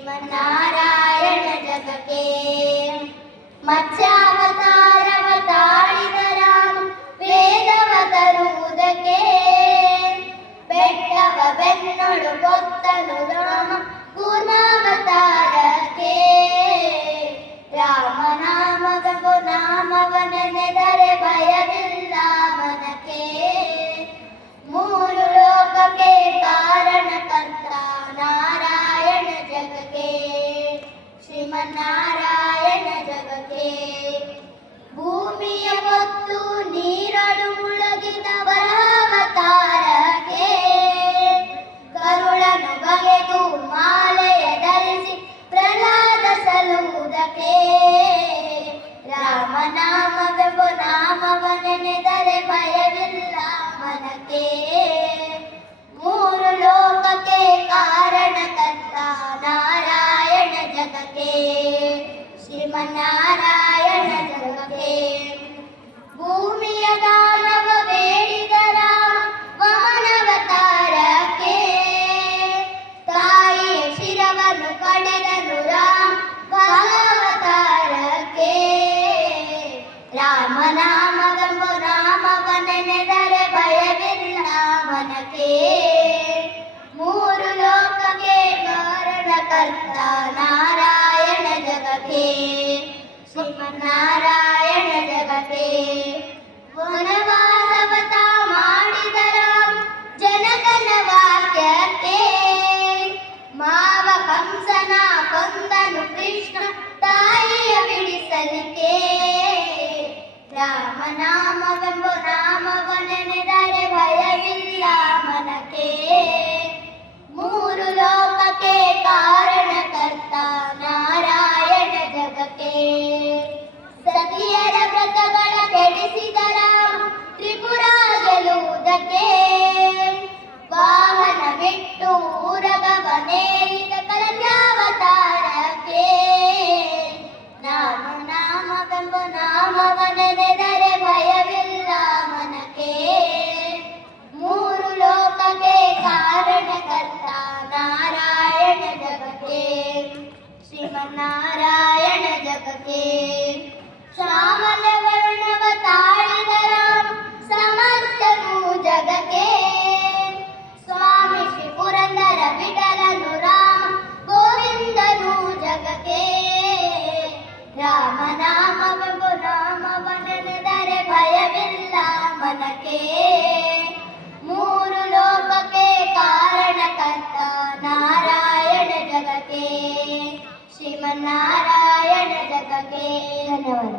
ಶ್ರೀಮನ್ನಾರಾಯಣ ಜಗಕ್ಕೆ ಮತ್ಸ್ಯಾವತಾರವ ತಾಳಿದ ರಾಮ ವೇದವ ತರುವುದಕ್ಕೆ ಬೆಟ್ಟವ ಬೆನ್ನೊಳು ಕೊತ್ತನು ರಾಮ ಕೂರ್ಮಾವತಾರಕ್ಕೆ ರಾಮನಾಮವೆಂಬ ನಾಮವ ನೆನೆದರೆ ಭಯವಿಲ್ಲ ಮನಕ್ಕೆ ಮೂರು ಲೋಕಕ್ಕೆ ಕಾರಣಕರ್ತ ನಾರಾಯಣ ಜಗಕ್ಕೆ ಶ್ರೀಮನ್ನಾರಾಯಣ ಜಗಕ್ಕೆ ಭೂಮಿಯ ಹೊತ್ತು ನೀರಳು ಮುಳುಗಿದ ವರಾವತಾರಕ್ಕೆ ಕರುಳನು ಬಗೆದು ಮಾಲೆಯ ಧರಿಸಿ ಪ್ರಹ್ಲಾದ ಸಲುವುದಕ್ಕೆ ರಾಮನಾಮವೆಂಬ ನಾಮವ ನೆನೆದರೆ ಭಯವಿಲ್ಲ ಮನಕ್ಕೆ ಮೂರು ಲೋಕಕ್ಕೆ ಕಾರಣಕರ್ತ ನಾರಾಯಣ ಜಗಕ್ಕೆ ಶ್ರೀಮನ್ನಾರಾಯಣ ಜಗಕ್ಕೆ ಭೂಮಿಯ ದಾನವ ಬೇಡಿದ ರಾಮ ವಾಮನವತಾರಕ್ಕೆ ತಾಯಿಯ ಶಿರವನ್ನು ಕಡೆದನು ರಾಮ ಕಾಲಾವತಾರಕ್ಕೆ ರಾಮನಾಮವೆಂಬ ನಾಮವ ನೆನೆದರೆ ಭಯವಿಲ್ಲ ಮನಕ್ಕೆ ಮೂರು ಲೋಕಕ್ಕೆ ಕಾರಣಕರ್ತ ನಾರಾಯಣ ಜಗಕ್ಕೆ ಶ್ರೀಮನ್ನಾರಾಯಣ ಜಗಕ್ಕೆ ವನವಾಸವತ ಮಾಡಿದ ರಾಮ ಜನಕನ ವಾಕ್ಯಕ್ಕೆ ಮಾವ ಕಂಸನ ಕೊಂದನು ಕೃಷ್ಣ ತಾಯಿಯ ಬಿಡಿಸಲಿಕ್ಕೆ ರಾಮನಾಮವೆಂಬ ನಾಮವ ನೆನೆದರೆ ಭಯವಿಲ್ಲ ಮನಕ್ಕೆ ಮೂರು ಲೋಕಕ್ಕೆ ಕಾರಣಕರ್ತ ನಾರಾಯಣ ಜಗಕ್ಕೆ ಸತಿಯರ ವ್ರತಗಳ ಕೆಡಿಸಿದ ರಾಮ ತ್ರಿಪುರ ಗೆಲ್ಲುವುದಕ್ಕೆ ವಾಹನ ಬಿಟ್ಟು ಊರಗವನೇರಿದ ಕಲಂಗಾವತಾರಕ್ಕೆ ನಾಮವೆಂಬ ನಾಮವ ನೆನೆದರೆ ಭಯವಿಲ್ಲ ಮನಕ್ಕೆ ಮೂರು ಲೋಕಕ್ಕೆ ಕಾರಣಕರ್ತ ನಾರಾಯಣ ಜಗಕ್ಕೆ ಶ್ರೀಮನ್ನಾರಾಯಣ ಜಗಕ್ಕೆ ಶ್ಯಾಮಲ ವರ್ಣವ ತಾಳಿದ ರಾಮ ಸಮರ್ಥನು ಜಗಕ್ಕೆ ಸ್ವಾಮಿ ಶ್ರೀ ಪುರಂದರ ವಿಠಲನು ರಾಮ ಗೋವಿಂದನು ಜಗಕ್ಕೆ ರಾಮನಾಮವೆಂಬ ನಾಮವ ನೆನೆದರೆ ಭಯವಿಲ್ಲ ಮನಕ್ಕೆ ಮೂರು ಲೋಕಕ್ಕೆ ಕಾರಣಕರ್ತ ನಾರಾಯಣ ಜಗಕ್ಕೆ ಶ್ರೀಮನ್ನಾರಾಯಣ ಜಗಕ್ಕೆ ಧನ್ಯವಾದ.